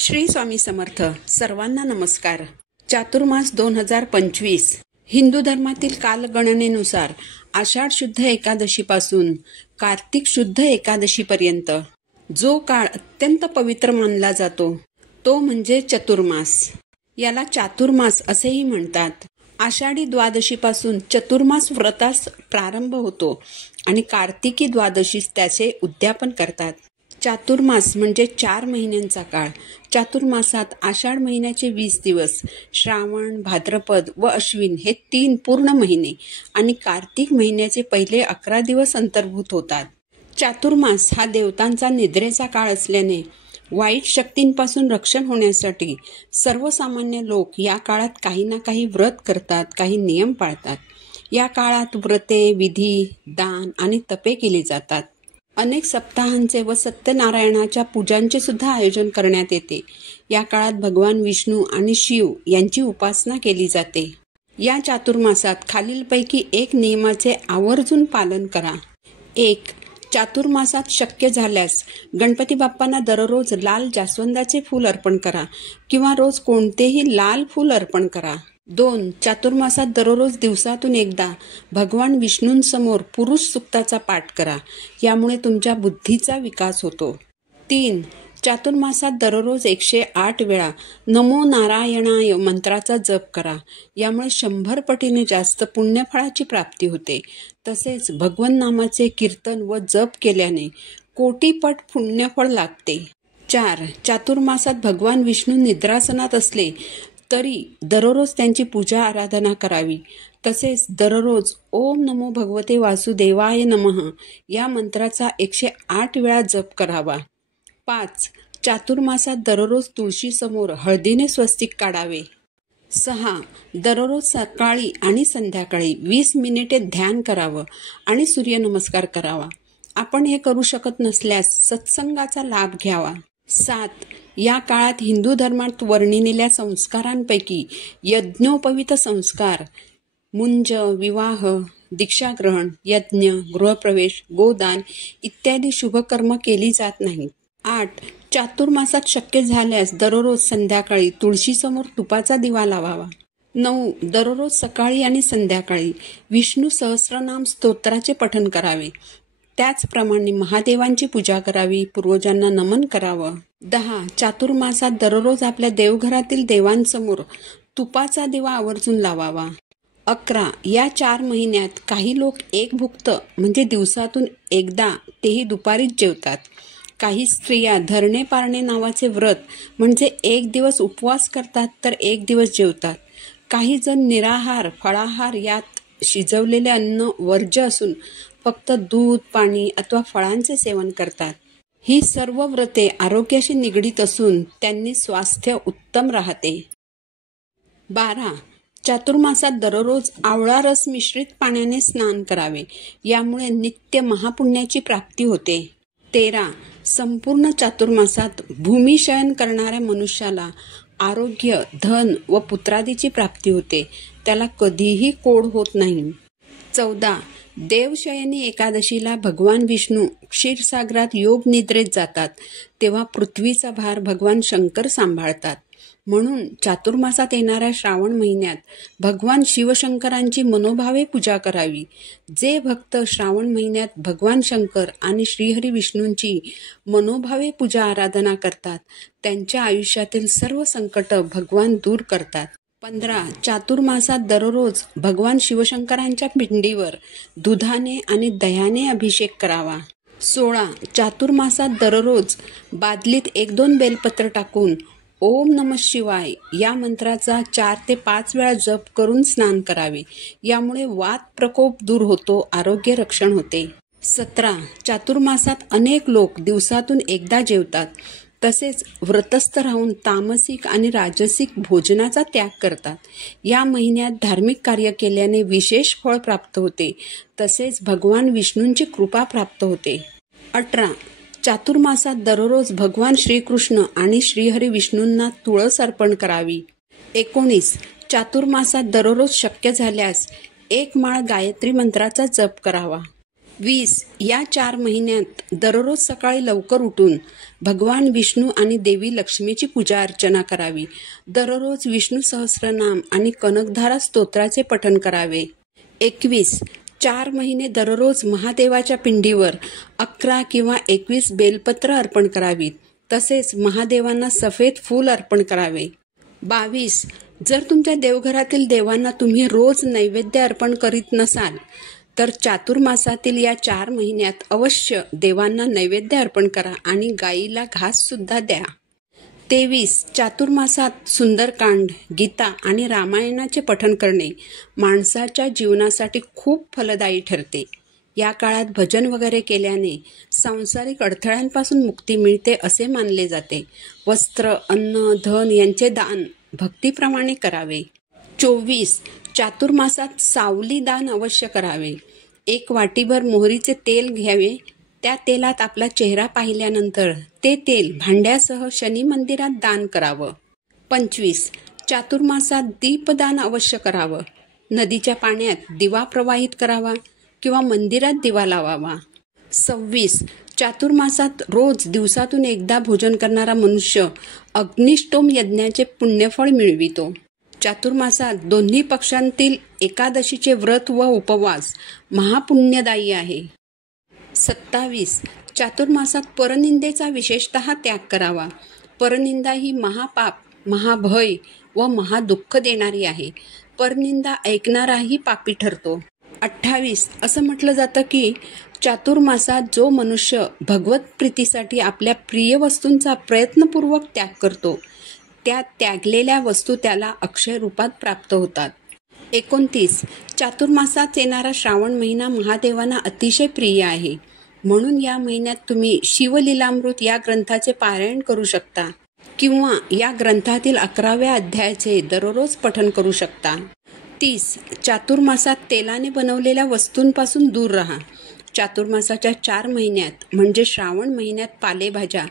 श्री स्वामी समर्थ. सर्वांना नमस्कार. चातुर्मास 2025 हिंदू धर्मातील कालगणनेनुसार आषाढ शुद्ध एकादशीपासून कार्तिक शुद्ध एकादशीपर्यंत जो काळ अत्यंत पवित्र मानला जातो तो म्हणजे चतुर्मास. याला चातुर्मास असेही म्हणतात. आषाढी द्वादशीपासून चतुर्मास व्रतास प्रारंभ होतो आणि कार्तिकी द्वादशीस त्याचे उद्यापन करतात. चातुर्मास म्हणजे 4 महिन्यांचा काळ. चातुर्मासात आषाढ महिन्याचे 20 दिवस, श्रावण, भाद्रपद व अश्विन हे 3 पूर्ण महिने आणि कार्तिक महिन्याचे पहिले 11 दिवस अंतर्भूत होतात. चातुर्मास हा देवतांचा निद्रेचा काळ असल्याने वाईट शक्तींपासून रक्षण होण्यासाठी सर्वसामान्य लोक या काळात काही ना काही व्रत करतात, काही नियम पाळतात. या काळात व्रते, विधी, दान आणि तपे केली जातात. अनेक सप्ताहांचे व सत्यनारायणाच्या पूजांचे सुद्धा आयोजन करण्यात येते. या काळात भगवान विष्णू आणि शिव यांची उपासना केली जाते. या चातुर्मासात खालीलपैकी एक नियमाचे आवर्जून पालन करा. 1. चातुर्मासात शक्य झाल्यास गणपती बाप्पांना दररोज लाल जास्वंदाचे फूल अर्पण करा किंवा रोज कोणतेही लाल फूल अर्पण करा. 2. चातुर्मासात दररोज दिवसातून एकदा भगवान विष्णूंसमोर पुरुष सूक्ताचा पाठ करा. यामुळे तुमच्या बुद्धीचा विकास होतो. 3. चातुर्मासात दररोज 108 वेळा नमो नारायणाय मंत्राचा जप करा. यामुळे 100 पटीने जास्त पुण्यफळाची प्राप्ती होते. तसेच भगवन नामाचे कीर्तन व जप केल्याने कोटीपट पुण्यफळ लागते. 4. चातुर्मासात भगवान विष्णू निद्रासनात असले तरी दररोज त्यांची पूजा आराधना करावी. तसेच दररोज ओम नमो भगवते वासुदेवाय नमः या मंत्राचा 108 वेळा जप करावा. 5. चातुर्मासात दररोज तुळशीसमोर हळदीने स्वस्तिक काढावे. 6. दररोज सकाळी आणि संध्याकाळी 20 मिनिटे ध्यान करावं आणि सूर्यनमस्कार करावा. आपण हे करू शकत नसल्यास सत्संगाचा लाभ घ्यावा. 7. या काळात हिंदू धर्मात वर्णिलेल्या संस्कारांपैकी यज्ञोपवीत संस्कार, मुंज, विवाह, दीक्षाग्रहण, यज्ञ, गृहप्रवेश, गोदान इत्यादी शुभकर्म केली जात नाहीत. 8. चातुर्मासात शक्य झाल्यास दररोज संध्याकाळी तुळशीसमोर तुपाचा दिवा लावावा. 9. दररोज सकाळी आणि संध्याकाळी विष्णू सहस्रनाम स्तोत्राचे पठण करावे. त्याचप्रमाणे महादेवांची पूजा करावी, पूर्वजांना नमन करावं. 10. चातुर्मासात दररोज आपल्या देवघरातील देवांसमोर तुपाचा दिवा आवर्जून लावावा. 11. या 4 महिन्यात काही लोक एकभुक्त म्हणजे दिवसातून एकदा, तेही दुपारीच जेवतात. काही स्त्रिया धरणे पारणे नावाचे व्रत म्हणजे 1 दिवस उपवास करतात तर 1 दिवस जेवतात. काही जण निराहार, फळाहार यात शिजवलेले अन्न वर्ज्य असून फक्त दूध, पाणी अथवा फळांचे सेवन करतात. ही सर्व व्रते आरोग्याशी निगडीत असून त्यांनी स्वास्थ्य उत्तम राहते. 12. चातुर्मासात दररोज आवळा रस मिश्रित पाण्याने स्नान करावे. यामुळे नित्य महापुण्याची प्राप्ती होते. 13. संपूर्ण चातुर्मासात भूमिशयन करणाऱ्या मनुष्याला आरोग्य, धन व पुत्रादीची प्राप्ती होते. त्याला कधीही कोड होत नाही. 14. देवशयनी एकादशीला भगवान विष्णू क्षीरसागरात योग निद्रेत जातात. तेव्हा पृथ्वीचा भार भगवान शंकर सांभाळतात. म्हणून चातुर्मासात येणाऱ्या श्रावण महिन्यात भगवान शिवशंकरांची मनोभावे पूजा करावी. जे भक्त श्रावण महिन्यात भगवान शंकर आणि श्रीहरी विष्णूंची मनोभावे पूजा आराधना करतात त्यांच्या आयुष्यातील सर्व संकट भगवान दूर करतात. 15. चातुर्मासात दररोज भगवान शिवशंकरांच्या पिंडीवर दुधाने आणि दह्याने अभिषेक करावा. 16. चातुर्मासात दररोज बादलीत 1-2 बेलपत्र टाकून ओम नमः शिवाय या मंत्राचा 4 ते 5 वेळा जप करून स्नान करावे. यामुळे वात प्रकोप दूर होतो, आरोग्य रक्षण होते. 17. चातुर्मासात अनेक लोक दिवसातून एकदा जेवतात. तसेच व्रतस्थ राहून तामसिक आणि राजसिक भोजनाचा त्याग करतात. या महिन्यात धार्मिक कार्य केल्याने विशेष फळ प्राप्त होते. तसेच भगवान विष्णूंची कृपा प्राप्त होते. 18. चातुर्मासात दररोज भगवान श्रीकृष्ण आणि श्रीहरी विष्णूंना तुळस अर्पण करावी. 19. चातुर्मासात दररोज शक्य झाल्यास 1 माळ गायत्री मंत्राचा जप करावा. 20 या 4 महिन्यात दररोज सकाळी लवकर उठून भगवान विष्णू आणि देवी लक्ष्मीची पूजा अर्चना करावी. दररोज विष्णू सहस्रनाम आणि कनकधारा स्तोत्राचे पठण करावे. 21 4 महिने दररोज महादेवाच्या पिंडीवर 11 किंवा 21 बेलपत्र अर्पण करावीत. तसेच महादेवांना सफेद फूल अर्पण करावे. 22 जर तुमच्या देवघरातील देवांना तुम्ही रोज नैवेद्य अर्पण करीत नसाल तर चातुर्मासातील या 4 महिन्यात अवश्य देवांना नैवेद्य अर्पण करा आणि गाईला घास सुद्धा द्या. 23 चातुर्मासात सुंदरकांड, गीता आणि रामायणाचे पठण करणे माणसाच्या जीवनासाठी खूप फलदायी ठरते. या काळात भजन वगैरे केल्याने सांसारिक अडथळ्यांपासून मुक्ती मिळते असे मानले जाते. वस्त्र, अन्न, धन यांचे दान भक्तीप्रमाणे करावे. 24 चातुर्मासात सावली दान अवश्य करावे. 1 वाटीभर मोहरीचे तेल घ्यावे. त्या तेलात आपला चेहरा पाहिल्यानंतर ते तेल भांड्यासह शनी मंदिरात दान करावं. 25 चातुर्मासात दीपदान अवश्य करावं. नदीच्या पाण्यात दिवा प्रवाहित करावा किंवा मंदिरात दिवा लावावा. 26 चातुर्मासात रोज दिवसातून एकदा भोजन करणारा मनुष्य अग्निष्टोम यज्ञाचे पुण्यफळ मिळवितो. चातुर्मासात दोन्ही पक्षांतील एकादशीचे व्रत व उपवास महापुण्यदायी आहे. 27 चातुर्मासात परनिंदेचा विशेषतः त्याग करावा. परनिंदा ही महापाप, महाभय व महादुःख देणारी आहे. परनिंदा ऐकणाराही पापी ठरतो. 28 असं म्हटलं जातं की चातुर्मासात जो मनुष्य भगवत प्रीतीसाठी आपल्या प्रिय वस्तूंचा प्रयत्नपूर्वक त्याग करतो त्या त्यागलेल्या वस्तू त्याला अक्षय रूपात प्राप्त होतात. 29 चातुर्मासात येणारा श्रावण महिना महादेवांना अतिशय प्रिय आहे. म्हणून या महिन्यात तुम्ही शिवलीलामृत या ग्रंथाचे पारायण करू शकता किंवा या ग्रंथातील 11व्या अध्यायाचे दररोज पठण करू शकता. 30 चातुर्मासात तेलाने बनवलेल्या वस्तूंपासून दूर राहा. चातुर्मासाच्या 4 महिन्यात म्हणजे श्रावण महिन्यात पालेभाज्या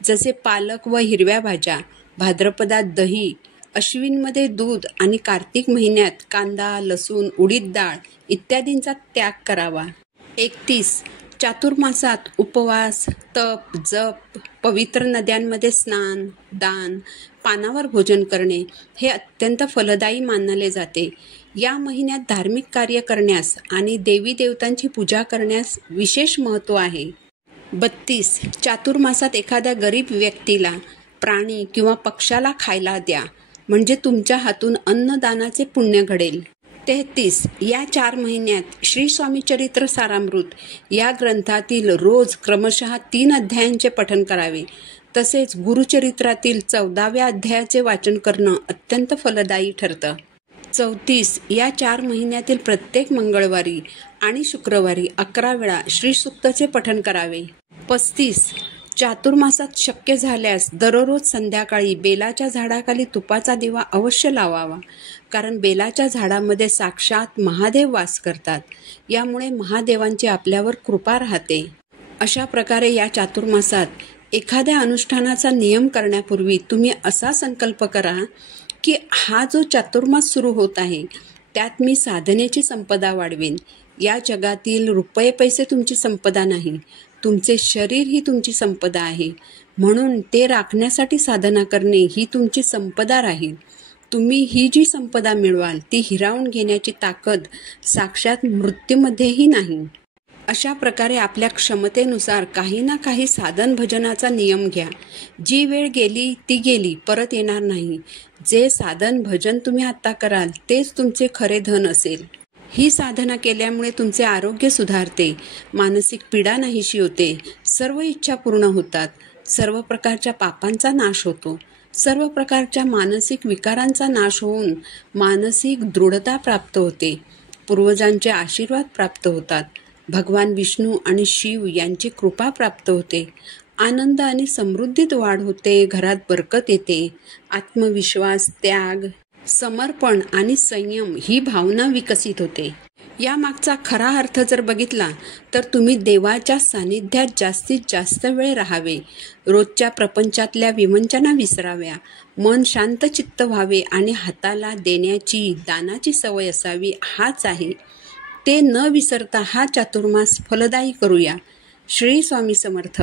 जसे पालक व हिरव्या भाज्या, भाद्रपदात दही, अश्विनमध्ये दूध आणि कार्तिक महिन्यात कांदा, लसूण, उडीद डाळ इत्यादींचा त्याग करावा. 31 चातुर्मासात उपवास, तप, जप, पवित्र नद्यांमध्ये स्नान, दान, पानावर भोजन करणे हे अत्यंत फलदायी मानले जाते. या महिन्यात धार्मिक कार्य करण्यास आणि देवी देवतांची पूजा करण्यास विशेष महत्त्व आहे. 32 चातुर्मासात एखाद्या गरीब व्यक्तीला, प्राणी किंवा पक्षाला खायला द्या म्हणजे तुमच्या हातून अन्नदानाचे पुण्य घडेल. 33 या 4 महिन्यात श्री स्वामी चरित्र सारामृत या ग्रंथातील रोज क्रमशः 3 अध्यायांचे पठण करावे. तसेच गुरुचरित्रातील 14व्या अध्यायाचे वाचन करणं अत्यंत फलदायी ठरतं. 34 या 4 महिन्यातील प्रत्येक मंगळवारी आणि शुक्रवारी 11 वेळा श्रीसूक्तचे पठण करावे. 35 चातुर्मासात शक्य झाल्यास दररोज संध्याकाळी बेलाच्या झाडाखाली तुपाचा दिवा अवश्य लावावा. कारण बेलाच्या झाडामध्ये साक्षात महादेव वास करतात. यामुळे महादेवांची आपल्यावर कृपा राहते. अशा प्रकारे या चातुर्मासात एखाद्या अनुष्ठानाचा नियम करण्यापूर्वी तुम्ही असा संकल्प करा की हा जो चातुर्मास सुरू होत आहे त्यात मी साधनेची संपदा वाढवेन. या जगातील रुपये पैसे तुमची संपदा नाही, तुमचे शरीर ही तुमची संपदा आहे. म्हणून ते राखण्यासाठी साधना करणे ही तुमची संपदा राहील. तुम्ही ही जी संपदा मिळवाल ती हिरावून घेण्याची ताकद साक्षात मृत्यूमध्येही नाही. अशा प्रकारे आपल्या क्षमतेनुसार काही ना काही साधन भजनाचा नियम घ्या. जी वेळ गेली ती गेली, परत येणार नाही. जे साधन भजन तुम्ही आता कराल तेच तुमचे खरे धन असेल. ही साधना केल्यामुळे तुमचे आरोग्य सुधारते, मानसिक पीडा नाहीशी होते, सर्व इच्छा पूर्ण होतात, सर्व प्रकारच्या पापांचा नाश होतो, सर्व प्रकारच्या मानसिक विकारांचा नाश होऊन मानसिक दृढता प्राप्त होते, पूर्वजांचे आशीर्वाद प्राप्त होतात, भगवान विष्णू आणि शिव यांची कृपा प्राप्त होते, आनंद आणि समृद्धीत वाढ होते, घरात बरकत येते, आत्मविश्वास, त्याग, समर्पण आणि संयम ही भावना विकसित होते. या मागचा खरा अर्थ जर बघितला तर तुम्ही देवाच्या सानिध्यात जास्तीत जास्त वेळ राहावे, रोजच्या प्रपंचातल्या विवंचना विसराव्या, मन शांत चित्त व्हावे आणि हाताला देण्याची, दानाची सवय असावी हाच आहे. ते न विसरता हा चातुर्मास फलदायी करूया. श्री स्वामी समर्थ.